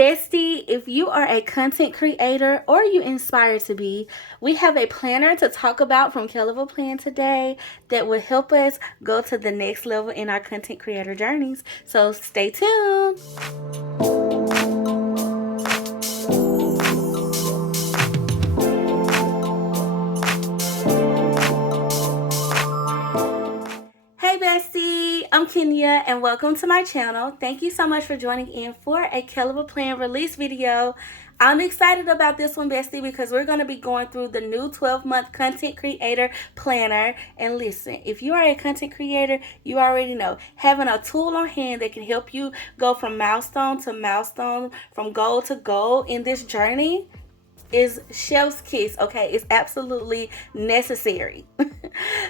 Bestie, if you are a content creator or you inspire to be, we have a planner to talk about from KellofAPlan today that will help us go to the next level in our content creator journeys. So stay tuned. Hey Bestie, I'm Kenya and welcome to my channel. Thank you so much for joining in for a KellofAPlan release video. I'm excited about this one, Bestie, because we're going to be going through the new 12-month Content Creator Planner. And listen, if you are a content creator, you already know having a tool on hand that can help you go from milestone to milestone, from goal to goal in this journey is chef's kiss. Okay, it's absolutely necessary.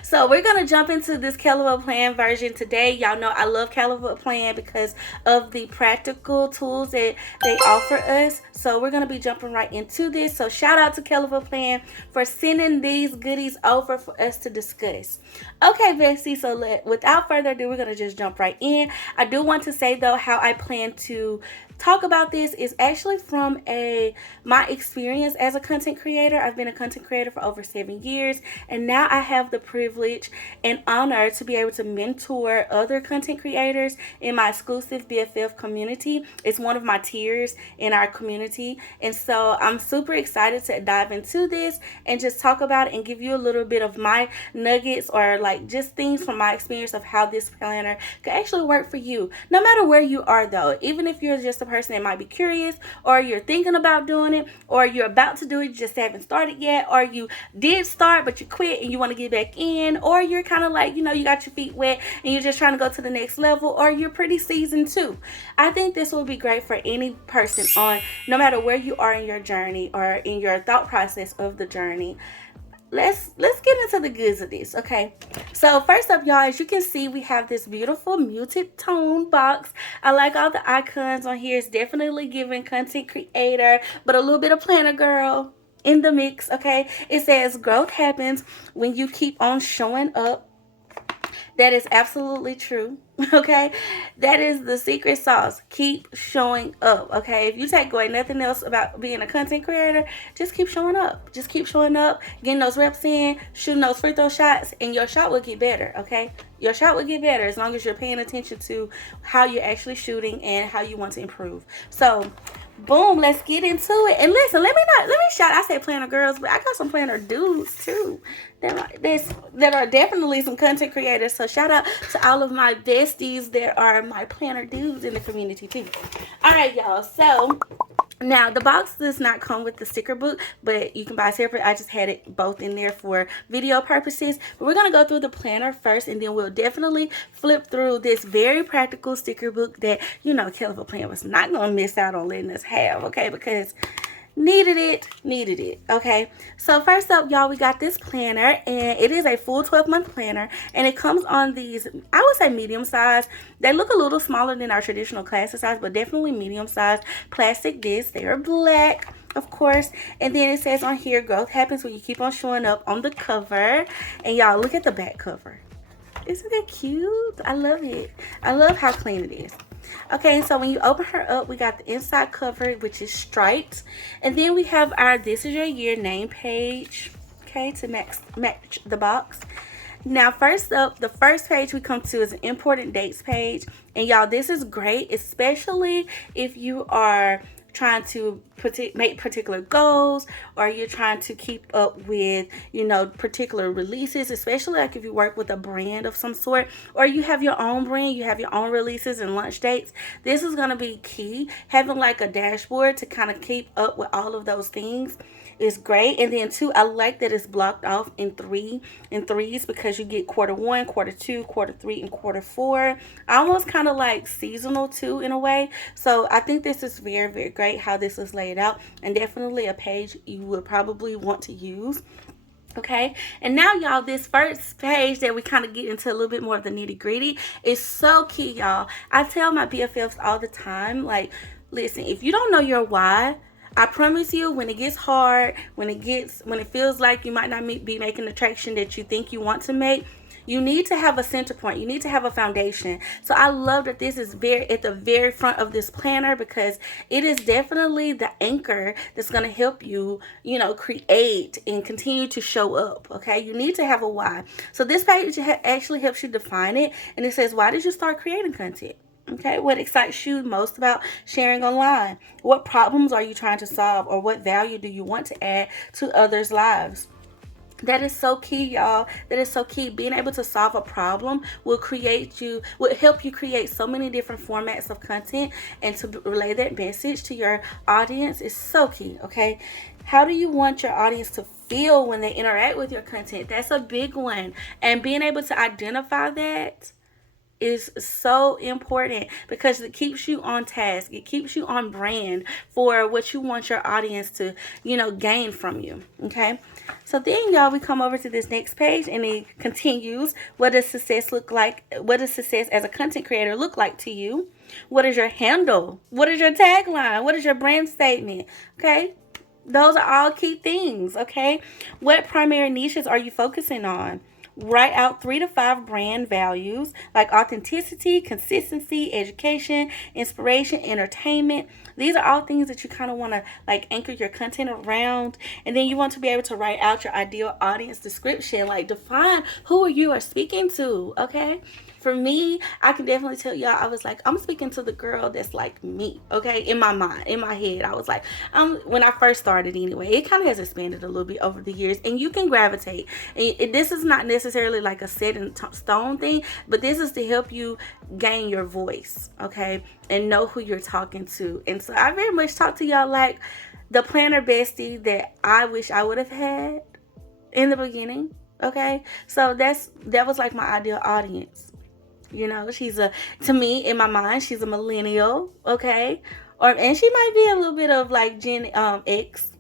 So we're gonna jump into this KellofAPlan version today. Y'all know I love KellofAPlan because of the practical tools that they offer us. So we're gonna be jumping right into this. So shout out to KellofAPlan for sending these goodies over for us to discuss. Okay, Bessie, so without further ado, we're gonna just jump right in. I do want to say though, how I plan to talk about this is actually from my experience as a content creator. I've been a content creator for over 7 years, and now I have the privilege and honor to be able to mentor other content creators in my exclusive BFF community. It's one of my tiers in our community, and so I'm super excited to dive into this and just talk about it and give you a little bit of my nuggets, or like just things from my experience of how this planner could actually work for you, no matter where you are though. Even if you're just a person that might be curious, or you're thinking about doing it, or you're about to do it, you just haven't started yet, or you did start but you quit and you want to get back in, or you're kind of like, you got your feet wet and you're just trying to go to the next level, or you're pretty seasoned too. I think this will be great for any person, on no matter where you are in your journey or in your thought process of the journey. Let's get into the goods of this. Okay, so first up, y'all, as you can see, we have this beautiful muted tone box. I like all the icons on here. It's definitely giving content creator, but a little bit of planner girl in the mix. Okay, it says growth happens when you keep on showing up. That is absolutely true. Okay, that is the secret sauce. Keep showing up. Okay, if you take away nothing else about being a content creator, just keep showing up. Just keep showing up, getting those reps in, shooting those free throw shots, and your shot will get better. Okay, your shot will get better as long as you're paying attention to how you're actually shooting and how you want to improve. So boom, let's get into it. And listen, let me shout. I say planner girls, but I got some planner dudes too that are definitely some content creators. So shout out to all of my besties that are my planner dudes in the community too. All right, y'all. So now the box does not come with the sticker book, but you can buy separate. I just had it both in there for video purposes. But we're gonna go through the planner first, and then we'll definitely flip through this very practical sticker book that KellofAPlan was not gonna miss out on letting us have. Okay, because needed it. Okay, so first up, y'all, we got this planner, and it is a full 12-month planner, and it comes on these, I would say, medium size. They look a little smaller than our traditional classic size, but definitely medium size plastic discs. They are black, of course, and then it says on here, growth happens when you keep on showing up on the cover. And y'all, look at the back cover. Isn't that cute? I love it. I love how clean it is. Okay, so when you open her up, we got the inside cover, which is striped, and then we have our "This Is Your Year" name page, okay, to match the box. Now, first up, the first page we come to is an important dates page, and y'all, this is great, especially if you are trying to make particular goals, or you're trying to keep up with particular releases, especially like if you work with a brand of some sort, or you have your own brand, you have your own releases and launch dates. This is going to be key. Having like a dashboard to kind of keep up with all of those things is great. And then too, I like that it's blocked off in threes, because you get quarter 1, quarter 2, quarter 3, and quarter 4, almost kind of like seasonal too in a way. So I think this is very, very great how this is laid out, and definitely a page you would probably want to use. Okay, and now y'all, this first page that we kind of get into a little bit more of the nitty gritty is so key, y'all. I tell my BFFs all the time, like, listen, if you don't know your why, I promise you, when it gets hard, when it feels like you might not be making the traction that you think you want to make, you need to have a center point. You need to have a foundation. So I love that this is very at the very front of this planner, because it is definitely the anchor that's going to help you, create and continue to show up. Okay, you need to have a why. So this page actually helps you define it, and it says, why did you start creating content? Okay, what excites you most about sharing online? What problems are you trying to solve, or what value do you want to add to others' lives? That is so key, y'all. That is so key. Being able to solve a problem will help you create so many different formats of content, and to relay that message to your audience is so key. Okay, how do you want your audience to feel when they interact with your content? That's a big one, and being able to identify that is so important, because it keeps you on task. It keeps you on brand for what you want your audience to, gain from you. Okay. So then, y'all, we come over to this next page, and it continues. What does success look like? What does success as a content creator look like to you? What is your handle? What is your tagline? What is your brand statement? Okay. Those are all key things. Okay. What primary niches are you focusing on? Write out 3 to 5 brand values like authenticity, consistency, education, inspiration, entertainment. These are all things that you kind of want to like anchor your content around. And then you want to be able to write out your ideal audience description, like define who you are speaking to. Okay. For me, I can definitely tell y'all, I was like, I'm speaking to the girl that's like me, okay? In my mind, in my head, I was like, when I first started anyway, it kind of has expanded a little bit over the years, and you can gravitate. And this is not necessarily like a set in stone thing, but this is to help you gain your voice, okay? And know who you're talking to. And so I very much talk to y'all like the planner bestie that I wish I would have had in the beginning, okay? So that was like my ideal audience. To me, in my mind, she's a millennial, okay? And she might be a little bit of like Gen X,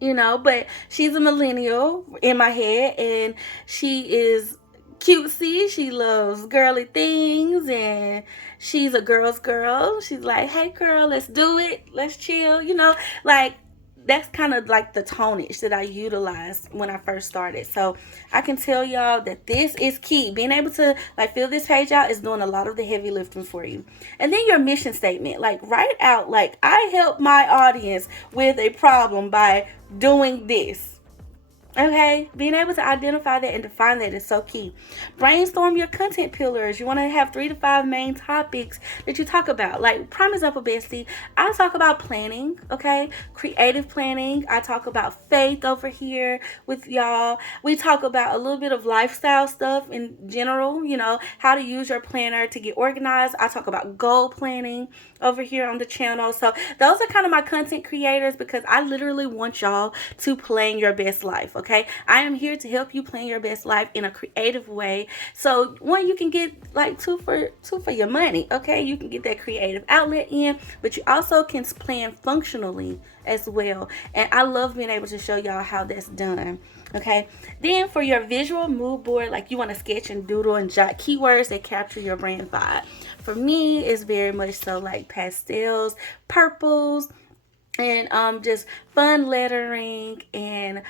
but she's a millennial in my head, and she is cutesy. She loves girly things, and she's a girl's girl. She's like, hey girl, let's do it. Let's chill, like that's kind of like the tonage that I utilized when I first started. So I can tell y'all that this is key. Being able to like fill this page out is doing a lot of the heavy lifting for you. And then your mission statement, like write out like, I help my audience with a problem by doing this. Okay, being able to identify that and define that is so key. Brainstorm your content pillars. You want to have 3 to 5 main topics that you talk about. Like, prime example, bestie, I talk about planning, okay? Creative planning. I talk about faith over here with y'all. We talk about a little bit of lifestyle stuff in general, how to use your planner to get organized. I talk about goal planning over here on the channel. So those are kind of my content creators, because I literally want y'all to plan your best life, okay? I am here to help you plan your best life in a creative way. So one, you can get like two for your money, okay? You can get that creative outlet in, but you also can plan functionally as well. And I love being able to show y'all how that's done. Okay, then for your visual mood board, like you want to sketch and doodle and jot keywords that capture your brand vibe. For me, it's very much so like pastels, purples, and just fun lettering and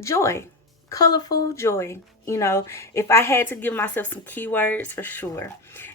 joy, colorful joy. If I had to give myself some keywords, for sure.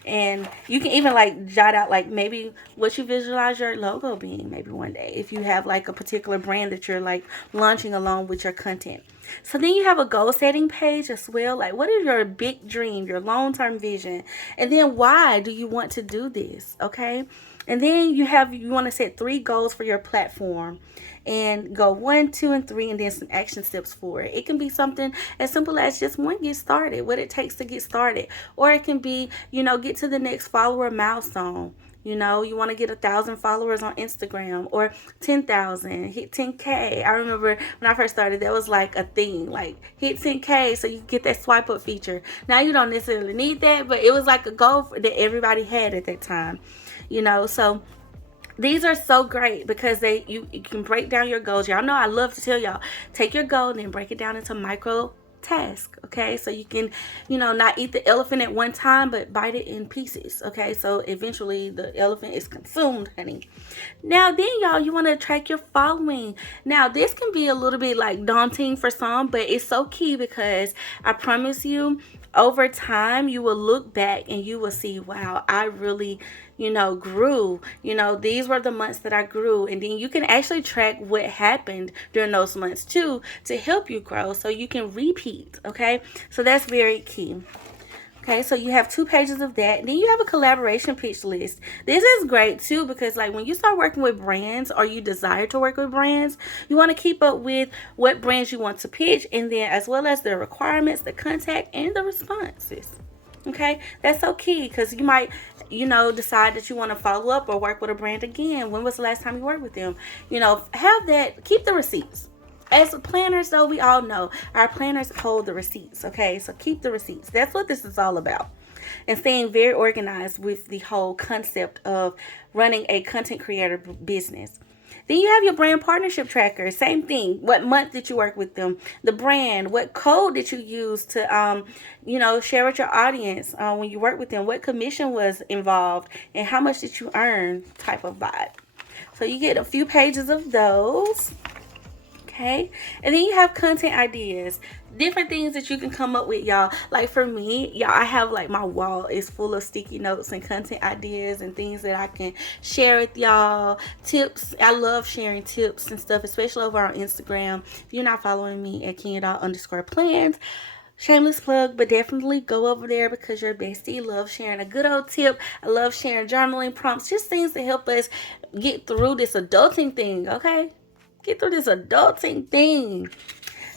And you can even like jot out like maybe what you visualize your logo being maybe one day, if you have like a particular brand that you're like launching along with your content. So then you have a goal setting page as well. Like, what is your big dream, your long-term vision? And then why do you want to do this? Okay. And then you want to set 3 goals for your platform, and go 1, 2, and 3, and then some action steps for it. It can be something as simple as just one, get started, what it takes to get started. Or it can be, get to the next follower milestone. You want to get 1,000 followers on Instagram, or 10,000, hit 10K. I remember when I first started, that was like a thing, like hit 10K so you get that swipe up feature. Now you don't necessarily need that, but it was like a goal that everybody had at that time, so these are so great because you can break down your goals. Y'all know I love to tell y'all, take your goal and then break it down into micro task, okay? So you can, not eat the elephant at one time, but bite it in pieces, okay? So eventually the elephant is consumed, honey. Now then, y'all, you want to track your following. Now this can be a little bit like daunting for some, but it's so key, because I promise you, over time you will look back and you will see, wow, I really, grew. These were the months that I grew. And then you can actually track what happened during those months too to help you grow so you can repeat. Okay, so that's very key. Okay, so you have 2 pages of that. Then you have a collaboration pitch list. This is great too because like when you start working with brands or you desire to work with brands, you want to keep up with what brands you want to pitch and then as well as the requirements, the contact, and the responses. Okay, that's so key because you might, decide that you want to follow up or work with a brand again. When was the last time you worked with them? Have that, keep the receipts. As planners, though, we all know our planners hold the receipts, okay? So keep the receipts. That's what this is all about. And staying very organized with the whole concept of running a content creator business. Then you have your brand partnership tracker. Same thing. What month did you work with them? The brand. What code did you use to, share with your audience when you work with them? What commission was involved? And how much did you earn type of vibe. So you get a few pages of those. Okay, and then you have content ideas, different things that you can come up with, y'all. Like for me, y'all, I have like my wall is full of sticky notes and content ideas and things that I can share with y'all. Tips, I love sharing tips and stuff, especially over on Instagram. If you're not following me at Kenya_plans, shameless plug, but definitely go over there because your bestie loves sharing a good old tip. I love sharing journaling prompts, just things to help us get through this adulting thing, okay? Get through this adulting thing.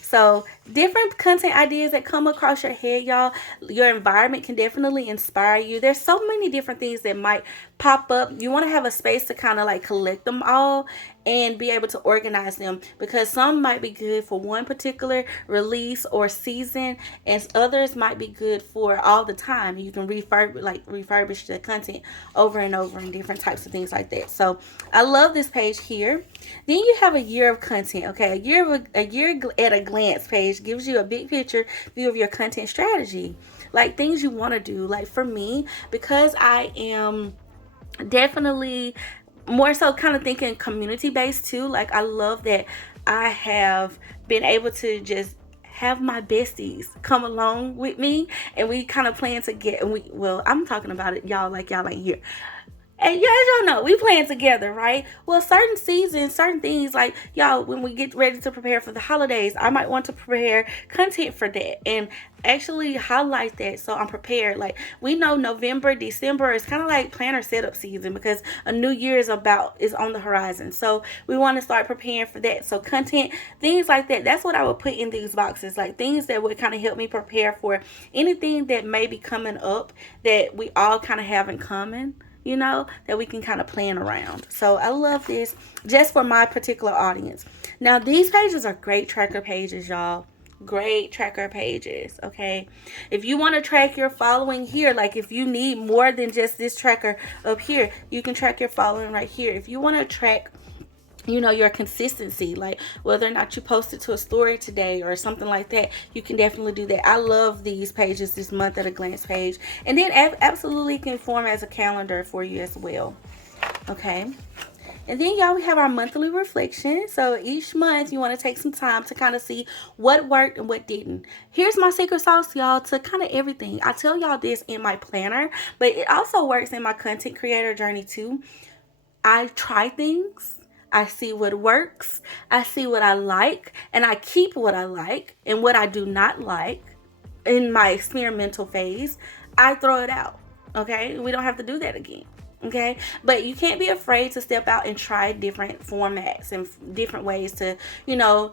So different content ideas that come across your head, y'all. Your environment can definitely inspire you. There's so many different things that might pop up. You want to have a space to kind of like collect them all and be able to organize them because some might be good for one particular release or season and others might be good for all the time. You can refurbish the content over and over and different types of things like that. So I love this page here. Then you have a year of content. Okay, a year at a glance page gives you a big picture view of your content strategy, like things you want to do. Like for me, because I am definitely more so kind of thinking community based too. Like I love that I have been able to just have my besties come along with me and we kind of plan to get, I'm talking about it, y'all, like y'all ain't here. And yeah, as y'all know, we plan together, right? Well, certain seasons, certain things, like y'all, when we get ready to prepare for the holidays, I might want to prepare content for that and actually highlight that so I'm prepared. Like we know November, December is kind of like planner setup season because a new year is on the horizon. So we want to start preparing for that. So content, things like that, that's what I would put in these boxes, like things that would kind of help me prepare for anything that may be coming up that we all kind of have in common, that we can kind of plan around. So I love this just for my particular audience. Now, these pages are great tracker pages, y'all. Great tracker pages, okay? If you want to track your following here, like if you need more than just this tracker up here, you can track your following right here. If you want to track your consistency, like whether or not you posted to a story today or something like that, you can definitely do that. I love these pages, this month at a glance page, and then absolutely can form as a calendar for you as well. Okay, and then y'all, we have our monthly reflection. So each month you want to take some time to kind of see what worked and what didn't. Here's my secret sauce, y'all, to kind of everything. I tell y'all this in my planner, but it also works in my content creator journey too. I try things, I see what works, I see what I like, and I keep what I like, and what I do not like in my experimental phase, I throw it out. Okay? We don't have to do that again. Okay, but you can't be afraid to step out and try different formats and different ways to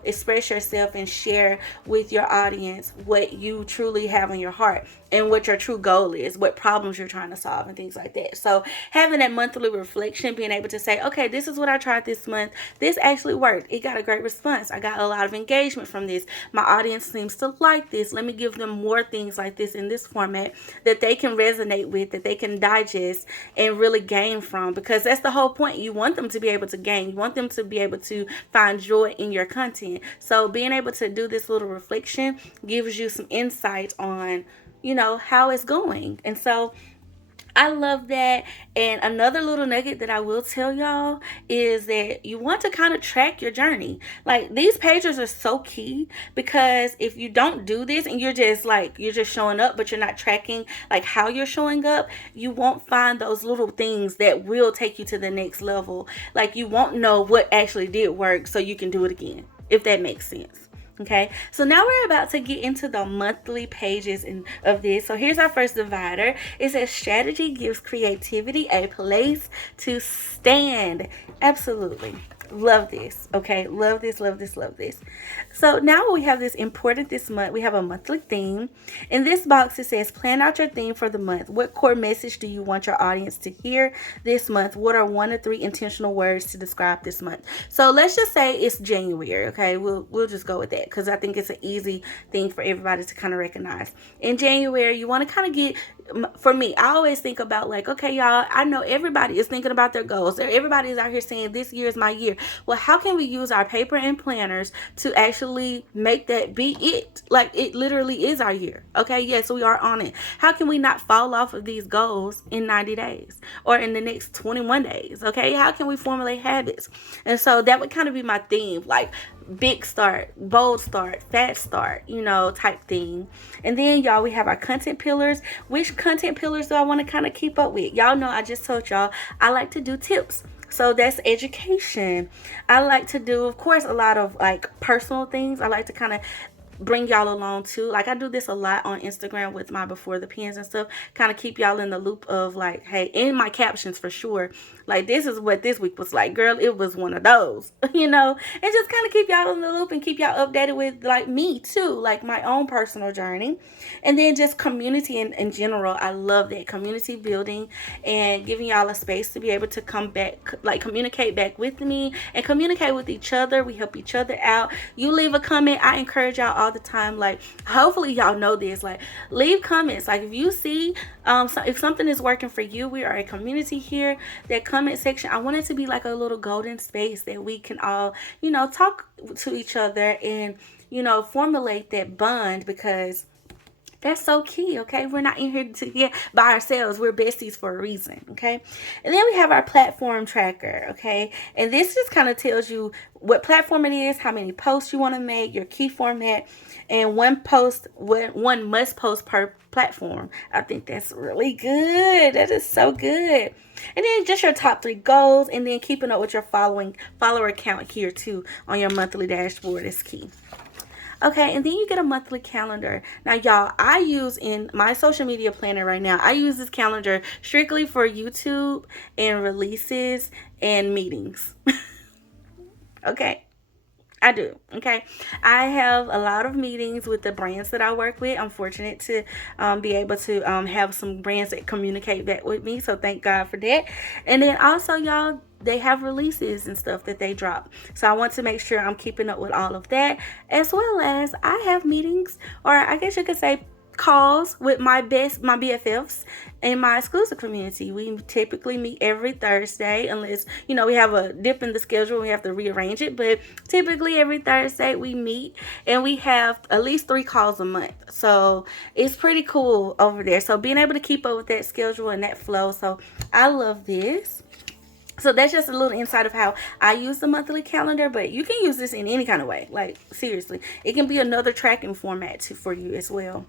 express yourself and share with your audience what you truly have on your heart and what your true goal is, what problems you're trying to solve and things like that. So having that monthly reflection, being able to say, okay, this is what I tried this month, this actually worked, it got a great response, I got a lot of engagement from this, my audience seems to like this, let me give them more things like this in this format that they can resonate with, that they can digest and really gain from, because that's the whole point. You want them to be able to gain, you want them to be able to find joy in your content. So being able to do this little reflection gives you some insight on how it's going. And so I love that. And another little nugget that I will tell y'all is that you want to kind of track your journey. Like, these pages are so key, because if you don't do this and you're just showing up, but you're not tracking like how you're showing up, you won't find those little things that will take you to the next level. Like, you won't know what actually did work, so you can do it again, if that makes sense. Okay, so now we're about to get into the monthly pages of this. So here's our first divider. It says strategy gives creativity a place to stand. Absolutely. Love this. Okay, love this, love this, love this. So now we have this important this month. We have a monthly theme. In this box, it says plan out your theme for the month. What core message do you want your audience to hear this month? What are 1 to 3 intentional words to describe this month? So let's just say it's January. Okay, we'll just go with that, because I think it's an easy thing for everybody to kind of recognize. In January, you want to kind of get, for me, I always think about like, okay, y'all, I know everybody is thinking about their goals. Everybody is out here saying this year is my year. Well, how can we use our paper and planners to actually make that be it? Like, it literally is our year. Okay, yes, we are on it. How can we not fall off of these goals in 90 days or in the next 21 days? Okay, how can we formulate habits? And so that would kind of be my theme, like big start, bold start, fat start, type thing. And then, y'all, we have our content pillars. Which content pillars do I want to kind of keep up with? Y'all know I just told y'all I like to do tips. So that's education. I like to do, of course, a lot of like personal things. I like to kind of bring y'all along too. Like, I do this a lot on Instagram with my before the pins and stuff, kind of keep y'all in the loop of like, hey, in my captions for sure, like, this is what this week was like, girl, it was one of those, and just kind of keep y'all in the loop and keep y'all updated with like me too, like my own personal journey. And then just community in general. I love that community building and giving y'all a space to be able to come back, like communicate back with me and communicate with each other. We help each other out. You leave a comment, I encourage y'all all the time. Like, hopefully y'all know this, like, leave comments. Like, if you see if something is working for you, we are a community here. That comment section, I want it to be like a little golden space that we can all talk to each other and formulate that bond, because that's so key, okay? We're not in here to get by ourselves. We're besties for a reason, okay? And then we have our platform tracker, okay? And this just kind of tells you what platform it is, how many posts you want to make, your key format, and one must post per platform. I think that's really good. That is so good. And then just your top 3 goals, and then keeping up with your follower count here too on your monthly dashboard is key. Okay, and then you get a monthly calendar. Now, y'all, I use in my social media planner right now, I use this calendar strictly for YouTube and releases and meetings. Okay, I do. Okay, I have a lot of meetings with the brands that I work with. I'm fortunate to be able to have some brands that communicate back with me, so thank God for that. And then also, y'all, they have releases and stuff that they drop, so I want to make sure I'm keeping up with all of that, as well as I have meetings, or I guess you could say calls, with my BFFs in my exclusive community. We typically meet every Thursday, unless we have a dip in the schedule and we have to rearrange it, but typically every Thursday we meet, and we have at least 3 calls a month. So it's pretty cool over there, so being able to keep up with that schedule and that flow, so I love this. So that's just a little insight of how I use the monthly calendar, but you can use this in any kind of way. Like, seriously, it can be another tracking format for you as well.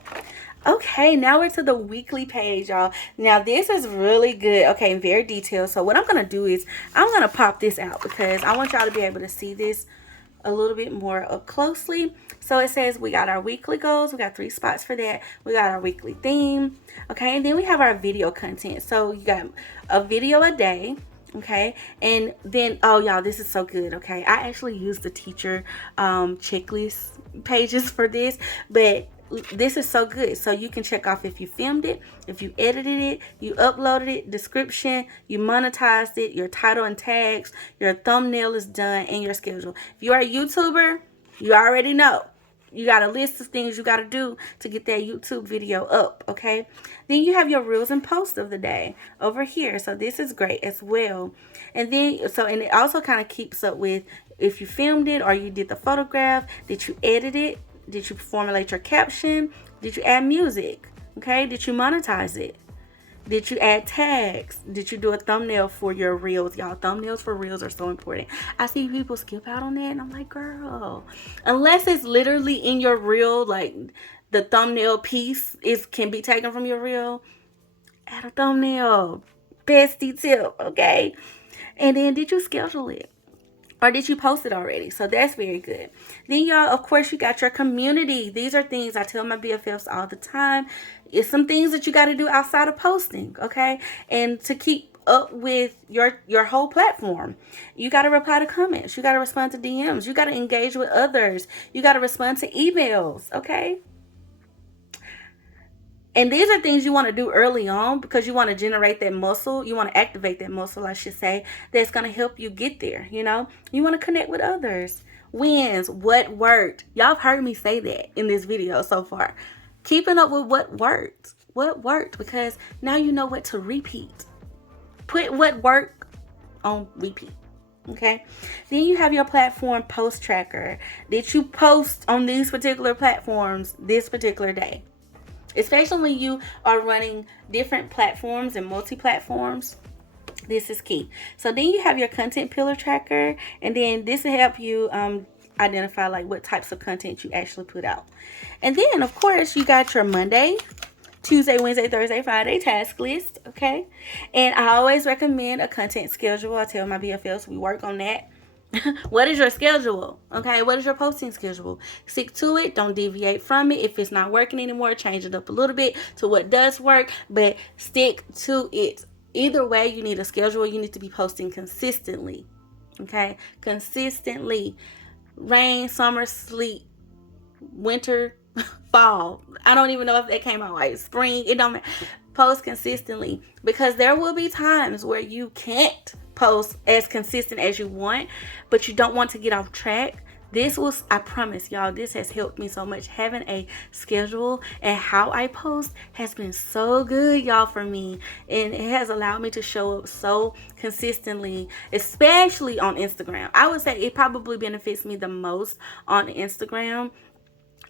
Okay, now we're to the weekly page, y'all. Now, this is really good. Okay, very detailed. So what I'm going to do is I'm going to pop this out, because I want y'all to be able to see this a little bit more up closely. So it says we got our weekly goals. We got 3 spots for that. We got our weekly theme. Okay, and then we have our video content. So you got a video a day. Okay, and then, oh, y'all, this is so good. Okay, I actually use the teacher checklist pages for this, but this is so good. So you can check off if you filmed it, if you edited it, you uploaded it, description, you monetized it, your title and tags, your thumbnail is done, and your schedule. If you are a YouTuber, you already know. You got a list of things you got to do to get that YouTube video up, okay? Then you have your reels and posts of the day over here. So this is great as well. And then, and it also kind of keeps up with if you filmed it or you did the photograph, did you edit it? Did you formulate your caption? Did you add music? Okay, did you monetize it? Did you add tags? Did you do a thumbnail for your reels? Y'all, thumbnails for reels are so important. I see people skip out on that, and I'm like, girl, unless it's literally in your reel, like the thumbnail piece can be taken from your reel, add a thumbnail. Bestie tip, okay? And then did you schedule it? Or did you post it already? So that's very good. Then y'all, of course, you got your community. These are things I tell my BFFs all the time. It's some things that you got to do outside of posting, okay? And to keep up with your whole platform, you got to reply to comments. You got to respond to DMs. You got to engage with others. You got to respond to emails, okay? And these are things you want to do early on because you want to generate that muscle. You want to activate that muscle, I should say, that's going to help you get there. You know, you want to connect with others. Wins, what worked. Y'all have heard me say that in this video so far. Keeping up with what worked. What worked, because now you know what to repeat. Put what worked on repeat. Okay. Then you have your platform post tracker. Did you post on these particular platforms this particular day? Especially when you are running different platforms and multi-platforms, this is key. So then you have your content pillar tracker, and then this will help you identify like what types of content you actually put out. And then of course you got your Monday, Tuesday, Wednesday, Thursday, Friday task list, okay? And I always recommend a content schedule. I tell my BFLs we work on that. What is your schedule? Okay, what is your posting schedule? Stick to it. Don't deviate from it. If it's not working anymore, change it up a little bit to what does work, but stick to it. Either way, you need a schedule. You need to be posting consistently. Okay, consistently. Rain, summer, sleet, winter, fall. I don't even know if that came out right. Spring, it don't matter. Post consistently, because there will be times where you can't post as consistent as you want, but you don't want to get off track. I promise y'all, this has helped me so much. Having a schedule and how I post has been so good, y'all, for me. And it has allowed me to show up so consistently, especially on Instagram. I would say it probably benefits me the most on Instagram.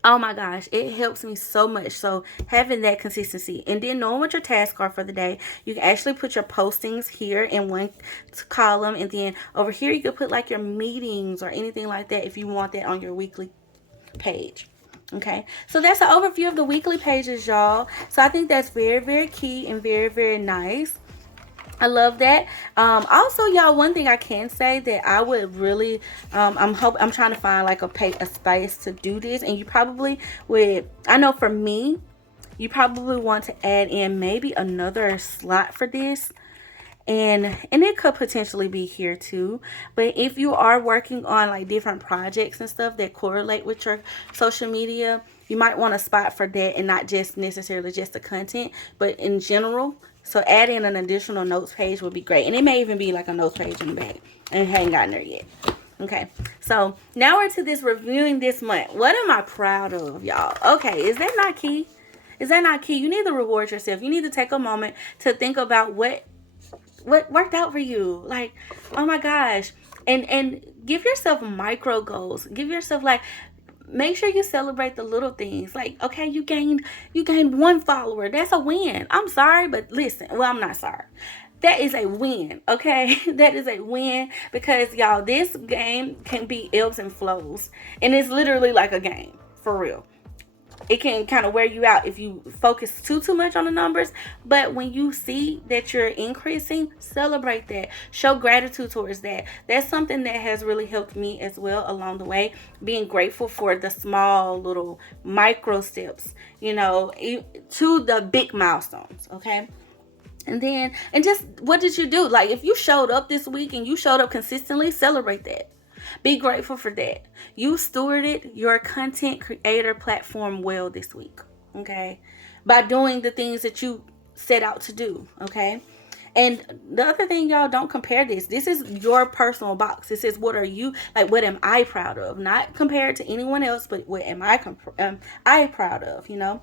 Oh my gosh, it helps me so much. So having that consistency, and then knowing what your tasks are for the day, you can actually put your postings here in one column, and then over here you can put like your meetings or anything like that if you want that on your weekly page. Okay, so that's an overview of the weekly pages, y'all. So I think that's very, very key and very, very nice. I love that. Also, y'all, one thing I can say that I would really, I'm trying to find like a space to do this, and you probably would. I know for me, you probably want to add in maybe another slot for this, and it could potentially be here too. But if you are working on like different projects and stuff that correlate with your social media, you might want a spot for that, and not just necessarily just the content, but in general. So adding an additional notes page would be great. And it may even be like a notes page in the back, and hadn't gotten there yet. Okay, so now we're to this reviewing this month. What am I proud of, y'all? Okay, is that not key? Is that not key? You need to reward yourself. You need to take a moment to think about what worked out for you. Like, oh my gosh. And give yourself micro goals. Give yourself like, make sure you celebrate the little things. Like, okay, you gained 1 follower. That's a win. I'm sorry, but listen. Well, I'm not sorry. That is a win, okay? That is a win, because y'all, this game can be ebbs and flows. And it's literally like a game, for real. It can kind of wear you out if you focus too much on the numbers. But when you see that you're increasing, celebrate that. Show gratitude towards that. That's something that has really helped me as well along the way. Being grateful for the small little micro steps, you know, to the big milestones, okay? And just what did you do? Like, if you showed up this week and you showed up consistently, celebrate that. Be grateful for that. You stewarded your content creator platform well this week, okay? By doing the things that you set out to do, okay? And the other thing, y'all, don't compare this. This is your personal box. This is what am I proud of? Not compared to anyone else, but what am I proud of, you know?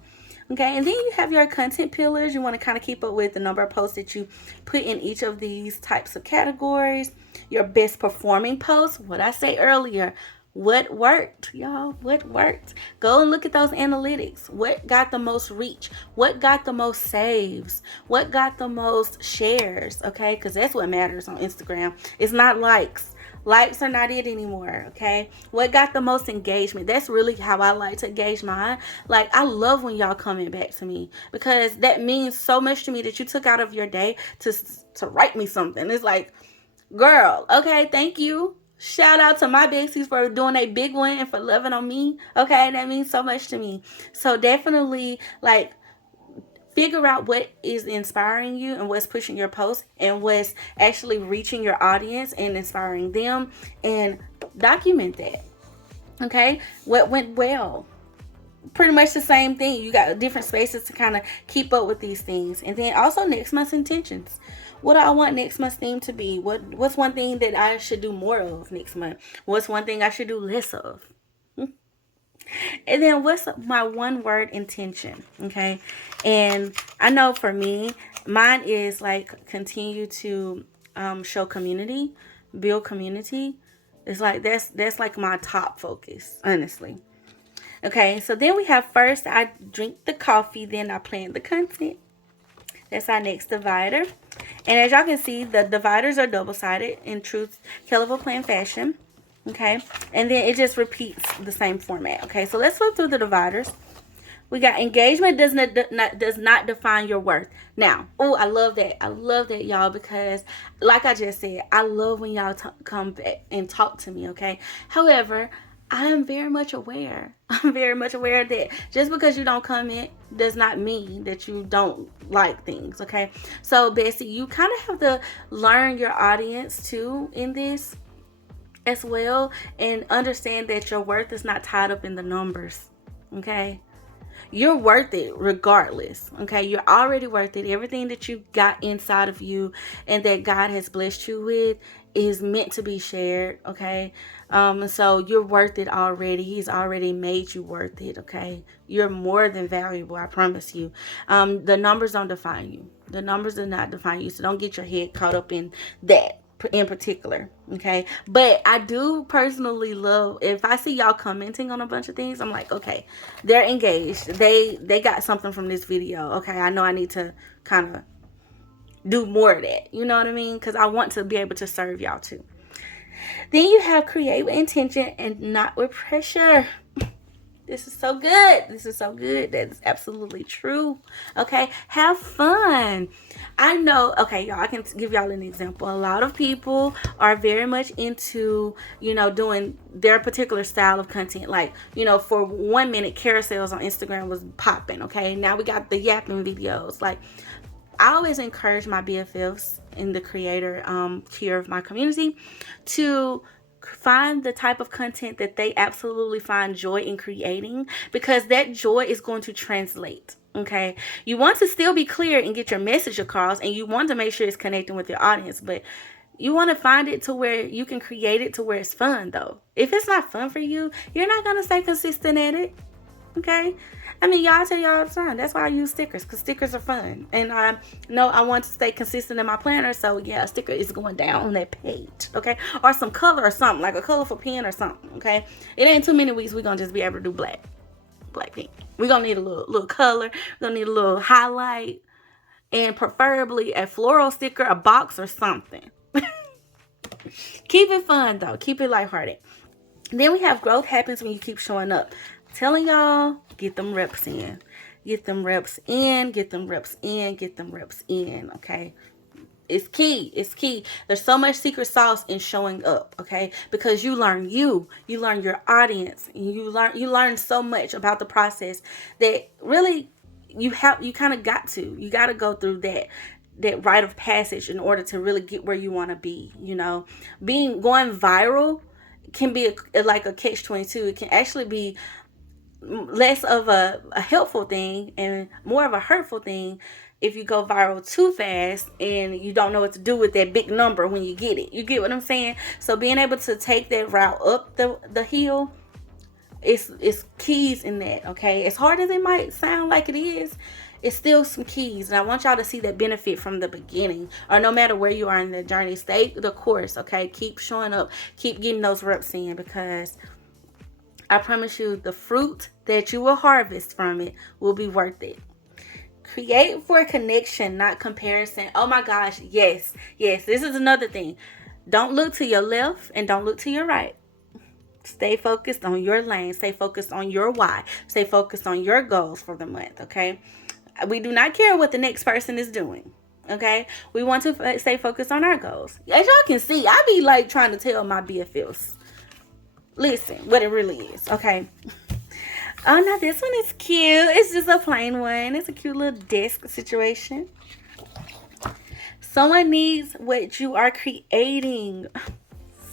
Okay, and then you have your content pillars. You want to kind of keep up with the number of posts that you put in each of these types of categories. Your best performing posts, what I say earlier, what worked, y'all? What worked? Go and look at those analytics. What got the most reach? What got the most saves? What got the most shares? Okay, because that's what matters on Instagram. It's not likes. Likes are not it anymore, okay? What got the most engagement? That's really how I like to engage mine. Like, I love when y'all coming back to me, because that means so much to me that you took out of your day to write me something. It's like, girl, okay, thank you. Shout out to my besties for doing a big one and for loving on me. Okay, that means so much to me. So definitely, like, figure out what is inspiring you and what's pushing your post and what's actually reaching your audience and inspiring them, and document that. Okay, what went well? Pretty much the same thing. You got different spaces to kind of keep up with these things. And then also next month's intentions. What do I want next month's theme to be? What's one thing that I should do more of next month? What's one thing I should do less of? And then what's my one word intention? Okay. And I know for me, mine is like continue to show community, build community. It's like that's like my top focus, honestly. Okay, so then we have first I drink the coffee, then I plan the content. That's our next divider. And as y'all can see, the dividers are double-sided in true KellofAPlan fashion. Okay, and then it just repeats the same format. Okay, so let's flip through the dividers. We got engagement does not define your worth. Now, oh, I love that. I love that, y'all, because like I just said, I love when y'all come back and talk to me, okay? However, I am very much aware. I'm very much aware that just because you don't comment does not mean that you don't like things, okay? So, Bessie, you kind of have to learn your audience too in this as well, and understand that your worth is not tied up in the numbers, okay? You're worth it regardless, okay? You're already worth it. Everything that you got inside of you and that God has blessed you with is meant to be shared, okay? So you're worth it already. He's already made you worth it, okay? You're more than valuable, I promise you. The numbers don't define you. The numbers do not define you, so don't get your head caught up in that in particular, okay? But I do personally love if I see y'all commenting on a bunch of things. I'm like, okay, they're engaged, they got something from this video. Okay, I know I need to kind of do more of that, you know what I mean? Because I want to be able to serve y'all too. Then you have create with intention and not with pressure. This is so good. This is so good. That's absolutely true. Okay, have fun. I know, okay, y'all, I can give y'all an example. A lot of people are very much into, doing their particular style of content. Like, for 1 minute, carousels on Instagram was popping, okay? Now we got the yapping videos. Like, I always encourage my BFFs in the creator tier of my community to find the type of content that they absolutely find joy in creating, because that joy is going to translate. Okay, you want to still be clear and get your message across, and you want to make sure it's connecting with your audience, but you want to find it to where you can create it to where it's fun. Though if it's not fun for you, you're not going to stay consistent at it. Okay, I mean, y'all tell y'all all the time, that's why I use stickers, because stickers are fun, and I know I want to stay consistent in my planner. So yeah, a sticker is going down on that page, okay? Or some color or something, like a colorful pen or something, okay? It ain't too many weeks we're gonna just be able to do black pen. We're gonna need a little color, we're gonna need a little highlight, and preferably a floral sticker, a box, or something. Keep it fun though, keep it lighthearted. Then we have growth happens when you keep showing up. Telling y'all, get them reps in. Get them reps in, get them reps in, get them reps in, okay? It's key. It's key. There's so much secret sauce in showing up, okay? Because you learn you learn your audience, and you learn so much about the process that really you kind of got to go through that rite of passage in order to really get where you want to be. Going viral can be like a catch-22. It can actually be less of a helpful thing and more of a hurtful thing if you go viral too fast and you don't know what to do with that big number when you get it. You get what I'm saying? So being able to take that route up the hill is keys in that, okay? As hard as it might sound like it is, it's still some keys. And I want y'all to see that benefit from the beginning, or no matter where you are in the journey. Stay the course, okay? Keep showing up. Keep getting those reps in, because I promise you, the fruit that you will harvest from it will be worth it. Create for connection, not comparison. Oh my gosh, yes, yes. This is another thing. Don't look to your left and don't look to your right. Stay focused on your lane. Stay focused on your why. Stay focused on your goals for the month, okay? We do not care what the next person is doing, okay? We want to stay focused on our goals. As y'all can see, I be like trying to tell my BFFs, listen, what it really is, okay? Oh, now this one is cute. It's just a plain one. It's a cute little desk situation. Someone needs what you are creating.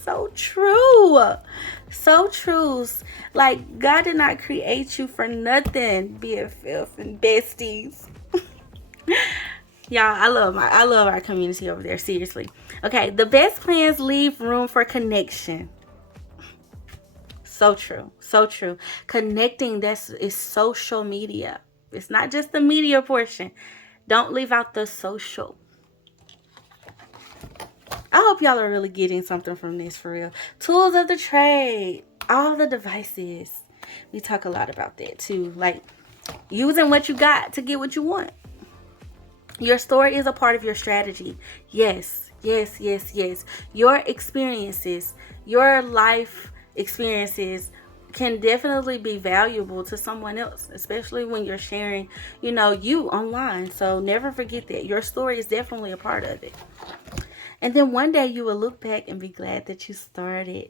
So true. So true. Like, God did not create you for nothing, BFF and besties. Y'all, I love our community over there, seriously. Okay, the best plans leave room for connection. So true. So true. Connecting, is social media. It's not just the media portion. Don't leave out the social. I hope y'all are really getting something from this, for real. Tools of the trade. All the devices. We talk a lot about that too. Like, using what you got to get what you want. Your story is a part of your strategy. Yes, yes, yes, yes. Your experiences, your life experiences can definitely be valuable to someone else, especially when you're sharing, you online. So never forget that. Your story is definitely a part of it. And then one day you will look back and be glad that you started.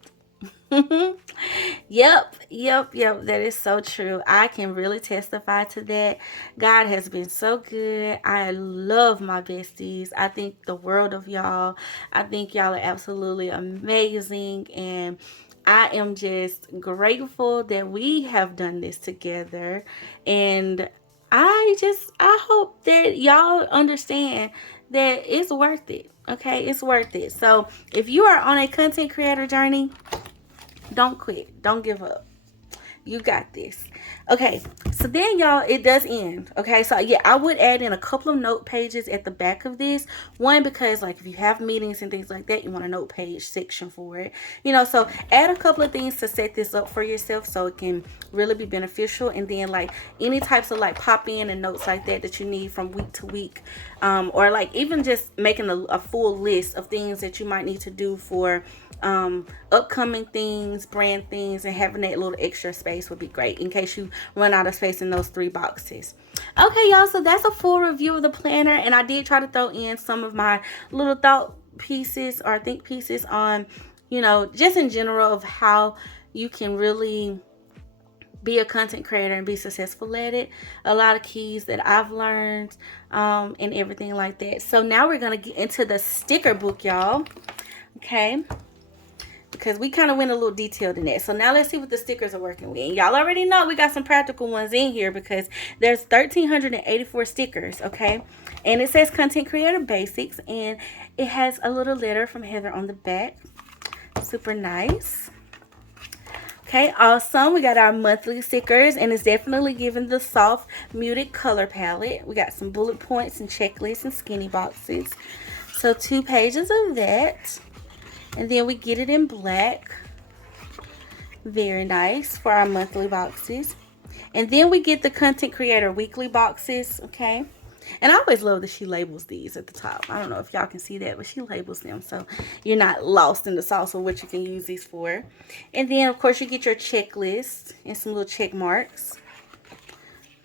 Yep. That is so true. I can really testify to that. God has been so good. I love my besties. I think the world of y'all. I think y'all are absolutely amazing. And I am just grateful that we have done this together. And I hope that y'all understand that it's worth it. Okay, it's worth it. So if you are on a content creator journey, don't quit. Don't give up. You got this. Okay, so then y'all, it does end. Okay, so yeah, I would add in a couple of note pages at the back of this. One, because like if you have meetings and things like that, you want a note page section for it. So add a couple of things to set this up for yourself so it can really be beneficial. And then like any types of like pop in and notes like that you need from week to week, or like even just making a full list of things that you might need to do for upcoming things, brand things, and having that little extra space would be great in case you run out of space in those 3 boxes. Okay, y'all, so that's a full review of the planner, and I did try to throw in some of my little thought pieces or think pieces on, just in general of how you can really be a content creator and be successful at it. A lot of keys that I've learned, and everything like that. So now we're going to get into the sticker book, y'all. Okay, because we kind of went a little detailed in that. So now let's see what the stickers are working with. And y'all already know we got some practical ones in here because there's 1,384 stickers, okay? And it says Content Creator Basics, and it has a little letter from Heather on the back. Super nice. Okay, awesome. We got our monthly stickers, and it's definitely giving the soft, muted color palette. We got some bullet points and checklists and skinny boxes. So 2 pages of that. And then we get it in black. Very nice for our monthly boxes. And then we get the Content Creator weekly boxes, okay? And I always love that she labels these at the top. I don't know if y'all can see that, but she labels them so you're not lost in the sauce of what you can use these for. And then, of course, you get your checklist and some little check marks.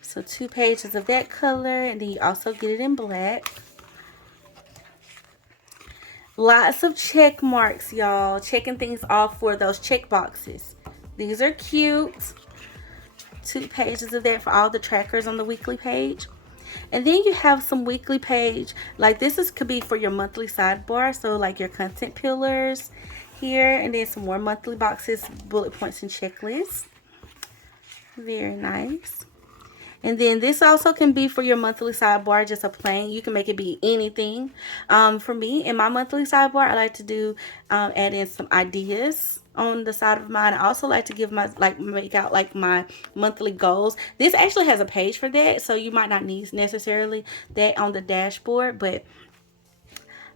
So 2 pages of that color, and then you also get it in black. Lots of check marks, y'all. Checking things off for those check boxes. These are cute. 2 pages of that for all the trackers on the weekly page. And then you have some weekly page. Like could be for your monthly sidebar. So like your content pillars here. And then some more monthly boxes, bullet points, and checklists. Very nice. And then this also can be for your monthly sidebar, just a plain. You can make it be anything. For me, in my monthly sidebar, I like to do add in some ideas on the side of mine. I also like to give make out like my monthly goals. This actually has a page for that, so you might not need necessarily that on the dashboard, but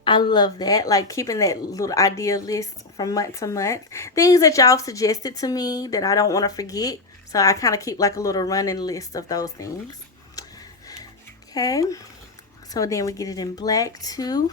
I love that. Like keeping that little idea list from month to month. Things that y'all suggested to me that I don't want to forget. So I kind of keep like a little running list of those things. Okay. So then we get it in black too.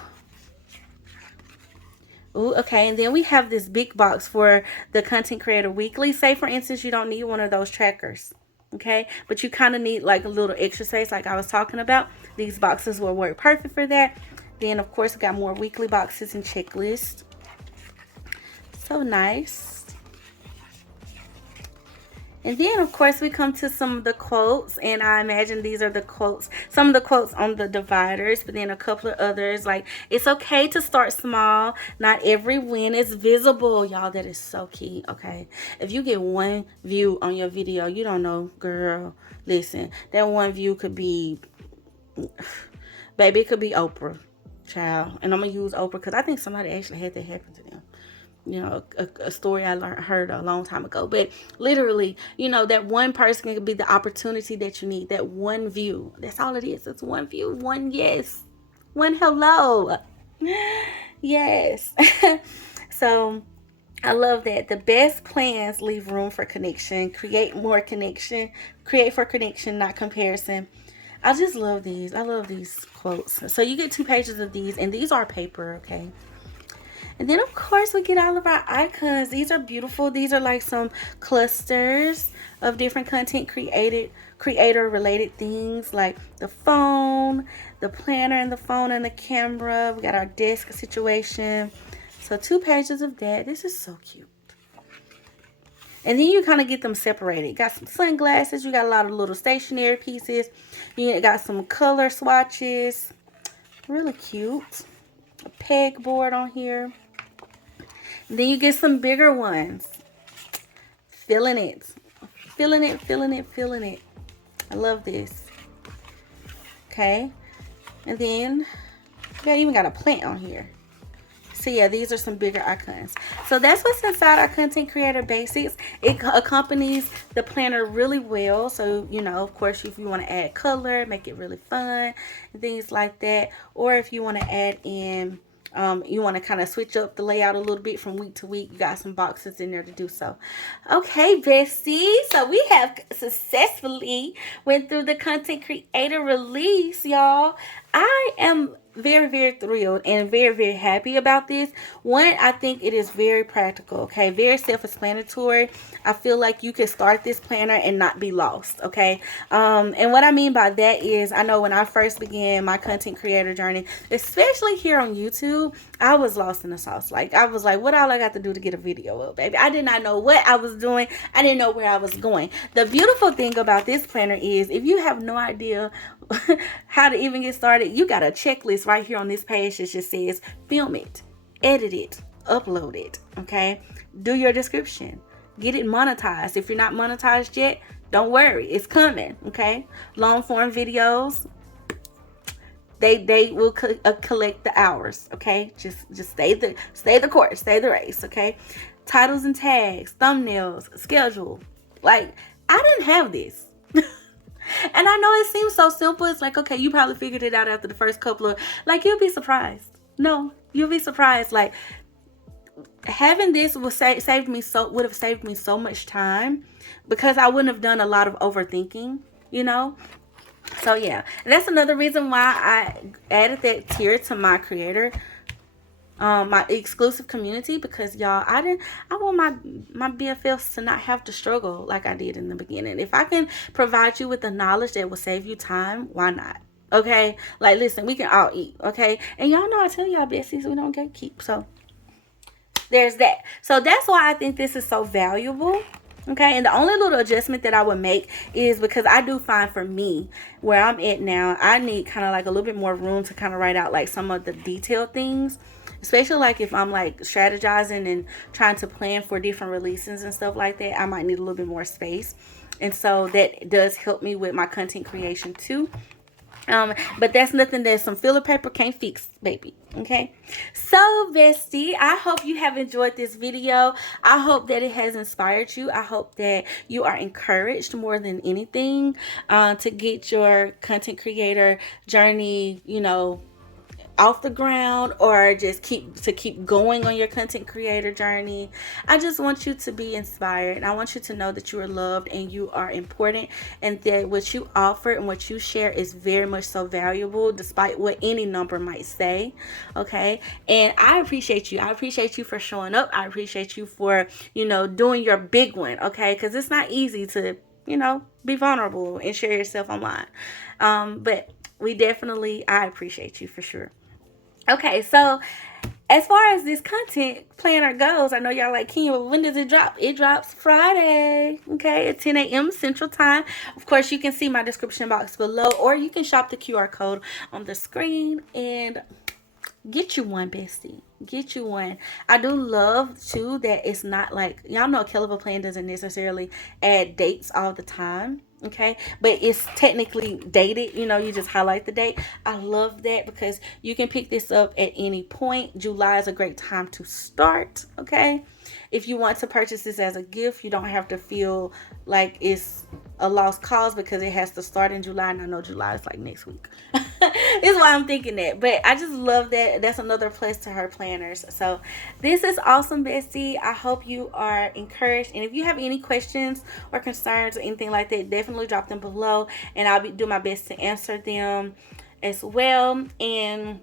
Ooh, okay, and then we have this big box for the Content Creator Weekly. Say, for instance, you don't need one of those trackers, okay? But you kind of need like a little extra space like I was talking about. These boxes will work perfect for that. Then, of course, we got more weekly boxes and checklists. So nice. And then, of course, we come to some of the quotes, and I imagine these are the quotes, some of the quotes on the dividers, but then a couple of others, like, it's okay to start small. Not every win is visible. Y'all, that is so key, okay? If you get one view on your video, you don't know, girl, listen, that one view could be, baby, it could be Oprah, child. And I'm going to use Oprah because I think somebody actually had that happen to them. You know, a story I heard a long time ago. But literally, you know, that one person could be the opportunity that you need. That one view. That's all it is. It's one view, one yes, one hello. Yes. So I love that. The best plans leave room for connection. Create more connection. Create for connection, not comparison. I just love these. I love these quotes. So you get 2 pages of these, and these are paper, okay? And then, of course, we get all of our icons. These are beautiful. These are like some clusters of different content creator related things, like the phone, the planner and the phone and the camera. We got our desk situation. So 2 pages of that. This is so cute. And then you kind of get them separated. You got some sunglasses. You got a lot of little stationery pieces. You got some color swatches. Really cute. A pegboard on here. Then you get some bigger ones. Feeling it. Feeling it, feeling it, feeling it. I love this. Okay. And then you even got a plant on here. So yeah, these are some bigger icons. So that's what's inside our Content Creator Basics. It accompanies the planner really well. So, you know, of course, if you want to add color, make it really fun, and things like that. Or if you want to add in you want to kind of switch up the layout a little bit from week to week. You got some boxes in there to do so. Okay, Bessie. So we have successfully went through the Content Creator release, y'all. I am very, very thrilled and very, very happy about this. One, I think it is very practical, okay? Very self-explanatory. I feel like you can start this planner and not be lost, okay? And what I mean by that is, I know when I first began my content creator journey, especially here on YouTube, I was lost in the sauce. Like, I was like, what all I got to do to get a video up, baby? I did not know what I was doing. I didn't know where I was going. The beautiful thing about this planner is, if you have no idea how to even get started, you got a checklist right here on this page that just says film it, edit it, upload it, okay? Do your description, get it monetized. If you're not monetized yet, don't worry, it's coming, okay? Long form videos, they will collect the hours, okay? Just stay the course, stay the race, okay? Titles and tags, thumbnails, schedule. Like, I didn't have this. And I know it seems so simple. It's like, okay, you probably figured it out after the first couple of, like, you'll be surprised. No, you'll be surprised. Like, having this would have saved me so much time, because I wouldn't have done a lot of overthinking, you know. So yeah, and that's another reason why I added that tier to my creator, my exclusive community, because y'all, I want my BFFs to not have to struggle like I did in the beginning. If I can provide you with the knowledge that will save you time, why not? Okay, like, listen, we can all eat, okay? And y'all know I tell y'all, besties, we don't get keep. So there's that. So that's why I think this is so valuable. Okay, and the only little adjustment that I would make is, because I do find for me, where I'm at now, I need kind of like a little bit more room to kind of write out like some of the detailed things, especially like if I'm like strategizing and trying to plan for different releases and stuff like that. I might need a little bit more space, and so that does help me with my content creation too. But that's nothing that some filler paper can't fix, baby. Okay, so bestie, I hope you have enjoyed this video. I hope that it has inspired you. I hope that you are encouraged more than anything to get your content creator journey, you know, off the ground or just keep going on your content creator journey. I just want you to be inspired, and I want you to know that you are loved and you are important, and that what you offer and what you share is very much so valuable despite what any number might say. Okay? And I appreciate you. I appreciate you for showing up. I appreciate you for, doing your big one. Okay? Because it's not easy to, be vulnerable and share yourself online. But I appreciate you for sure. Okay, so as far as this content planner goes, I know y'all like, Kenya, but when does it drop? It drops Friday, okay, at 10 a.m. Central Time. Of course, you can see my description box below, or you can shop the QR code on the screen and get you one, bestie. Get you one. I do love too that it's not like, y'all know KellofAPlan doesn't necessarily add dates all the time. Okay, but it's technically dated. You just highlight the date. I love that because you can pick this up at any point. July is a great time to start. Okay, if you want to purchase this as a gift, you don't have to feel like it's a lost cause because it has to start in July, and I know July is like next week. Is why I'm thinking that. But I just love that. That's another plus to her planners. So this is awesome, bestie. I hope you are encouraged. And if you have any questions or concerns or anything like that, definitely drop them below, and I'll do my best to answer them as well. And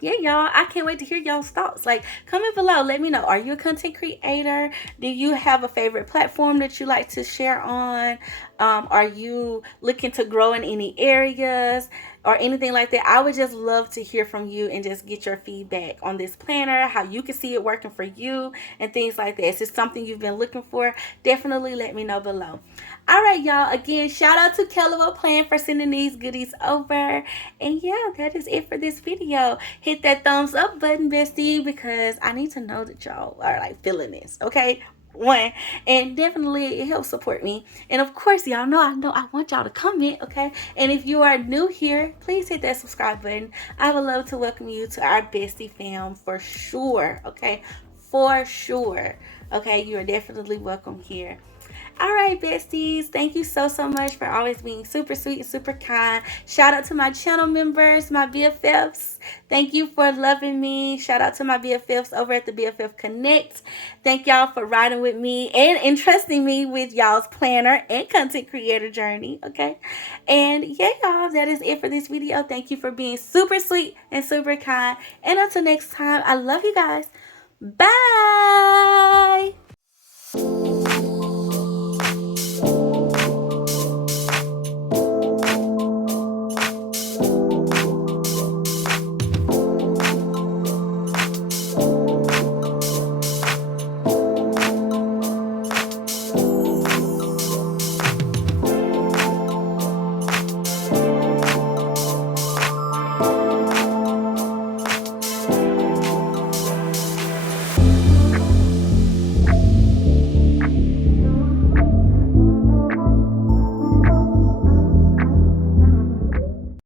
yeah, y'all, I can't wait to hear y'all's thoughts. Like, comment below. Let me know. Are you a content creator? Do you have a favorite platform that you like to share on? Are you looking to grow in any areas or anything like that? I would just love to hear from you and just get your feedback on this planner, how you can see it working for you and things like that. Is this something you've been looking for? Definitely let me know below. All right, y'all. Again, shout out to KellofAPlan for sending these goodies over. And yeah, that is it for this video. Hit that thumbs up button, bestie, because I need to know that y'all are like feeling this. Okay, one, and definitely it helps support me. And of course, y'all know I want y'all to comment. Okay, and if you are new here, please hit that subscribe button. I would love to welcome you to our bestie fam for sure. Okay, for sure. Okay, you are definitely welcome here. All right, besties. Thank you so much for always being super sweet and super kind. Shout out to my channel members, my BFFs. Thank you for loving me. Shout out to my BFFs over at the BFF Connect. Thank y'all for riding with me and entrusting me with y'all's planner and content creator journey. Okay. And yeah, y'all, that is it for this video. Thank you for being super sweet and super kind. And until next time, I love you guys. Bye.